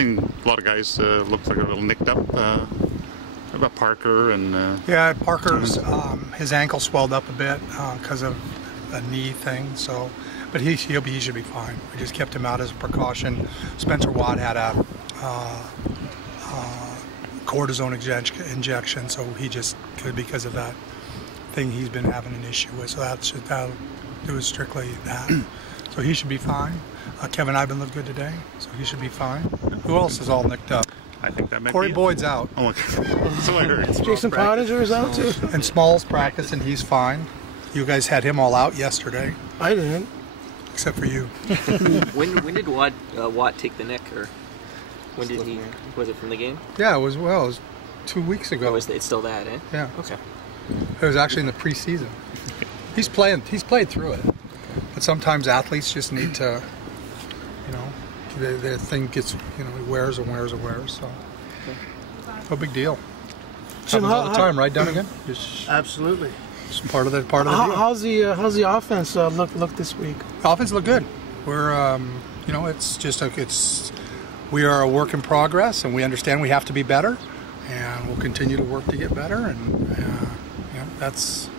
A lot of guys look like a little nicked up. About Parker and yeah, Parker's his ankle swelled up a bit because of a knee thing. So, but he should be fine. We just kept him out as a precaution. Spencer Watt had a cortisone injection, so he just could, because of that thing he's been having an issue with. So that it was strictly that. So he should be fine. Kevin Ivan looked good today, so he should be fine. Who else is all nicked up? I think that might Corey be Boyd's out. Oh, okay. So I heard. Jason Pottinger is out too. And Small's practicing, he's fine. You guys had him all out yesterday. I didn't. Except for you. When did Watt take the nick, or when did he? Was it from the game? Yeah, it was 2 weeks ago. It's still that, eh? Yeah. Okay. It was actually in the preseason. He's played through it. But sometimes athletes just need to, their thing gets, wears. So, no big deal. Jim, Happens all the time, right, Dunnigan? Absolutely. It's part of the deal. How's the offense look this week? The offense look good. We're, we are a work in progress, and we understand we have to be better, and we'll continue to work to get better, and that's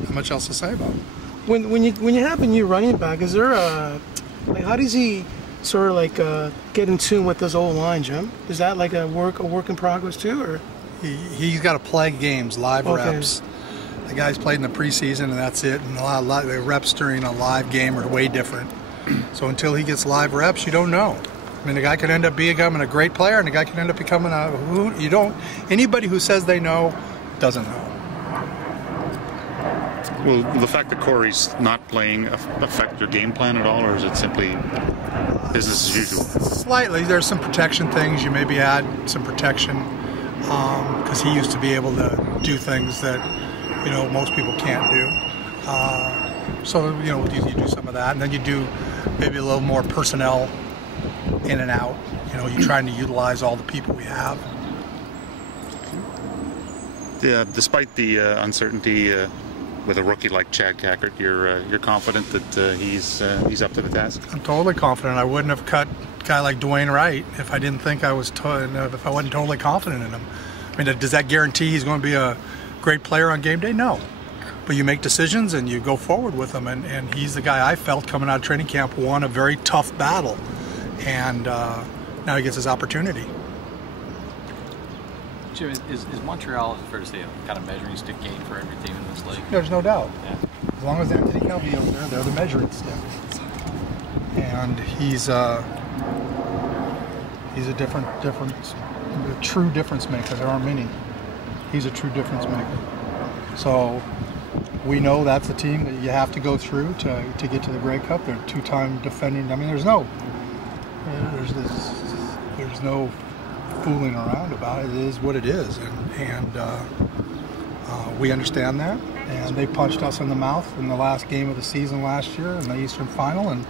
not much else to say about it. When you have a new running back, is there how does he sort of get in tune with this old line, Jim? Is that like a work in progress too, or? He's got to play games, live reps. The guys played in the preseason, and that's it. And a lot of the reps during a live game are way different. So until he gets live reps, you don't know. I mean, the guy could end up becoming a great player, and the guy could end up becoming anybody who says they know doesn't know. Will the fact that Corey's not playing affect your game plan at all, or is it simply business as usual? Slightly. There's some protection things. You maybe add some protection because he used to be able to do things that most people can't do. So you do some of that, and then you do maybe a little more personnel in and out. You're trying to utilize all the people we have. Yeah, despite the uncertainty with a rookie like Chad Cackert, you're confident that he's up to the task? I'm totally confident. I wouldn't have cut a guy like Dwayne Wright if I didn't think if I wasn't totally confident in him. I mean, does that guarantee he's going to be a great player on game day? No. But you make decisions and you go forward with him, and he's the guy I felt coming out of training camp won a very tough battle, and now he gets his opportunity. Jim, is Montreal, is it fair to say, a kind of measuring stick game for every team in this league? There's no doubt. Yeah. As long as Anthony Calvillo's there, they're the measuring stick. And he's a true difference maker. There aren't many. He's a true difference maker. So we know that's a team that you have to go through to get to the Grey Cup. They're two-time defending. I mean, there's no fooling around about it. It is what it is, and we understand that. And they punched us in the mouth in the last game of the season last year in the Eastern Final, and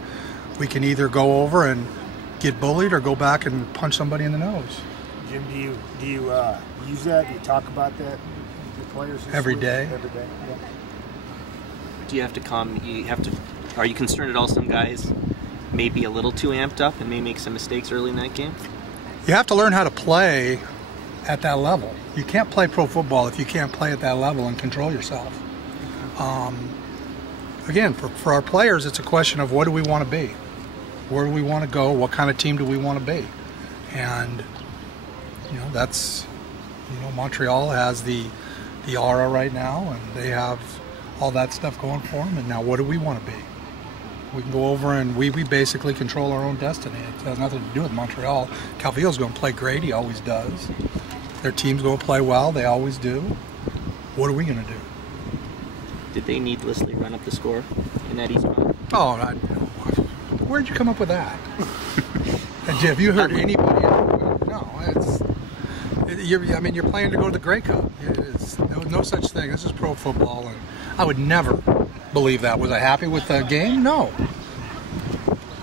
we can either go over and get bullied or go back and punch somebody in the nose. Jim, do you use that? Do you talk about that with your players every day? Every day. Yeah. Do you have to are you concerned at all some guys may be a little too amped up and may make some mistakes early in that game? You have to learn how to play at that level. You can't play pro football if you can't play at that level and control yourself. Again, for our players, it's a question of what do we want to be? Where do we want to go? What kind of team do we want to be? And, that's, Montreal has the aura right now, and they have all that stuff going for them. And now what do we want to be? We can go over and we basically control our own destiny. It has nothing to do with Montreal. Calvillo's going to play great. He always does. Their team's going to play well. They always do. What are we going to do? Did they needlessly run up the score in that East round? Oh, where'd you come up with that? Have you heard anybody? No, you're playing to go to the Grey Cup. It's no such thing. This is pro football, and I would never believe that. Was I happy with the game? No.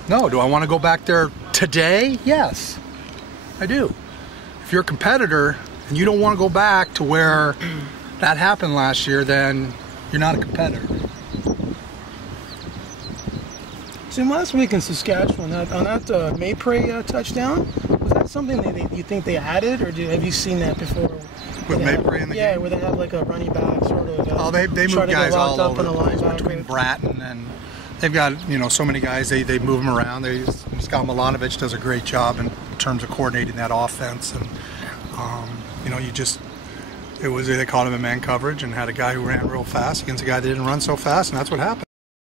Do I want to go back there today? Yes, I do. If you're a competitor and you don't want to go back to where that happened last year, then you're not a competitor. Jim, last week in Saskatchewan, on that Maypray touchdown, was that that something that you think they added, or have you seen that before? With Mabry in the yeah, game? where they have like a running back sort of. Oh, they move try to guys get all locked up over in the a place linebacker. between Bratton and they've got so many guys. They move them around. Scott Milanovic does a great job in terms of coordinating that offense, and they called him a man coverage and had a guy who ran real fast against a guy that didn't run so fast, and that's what happened.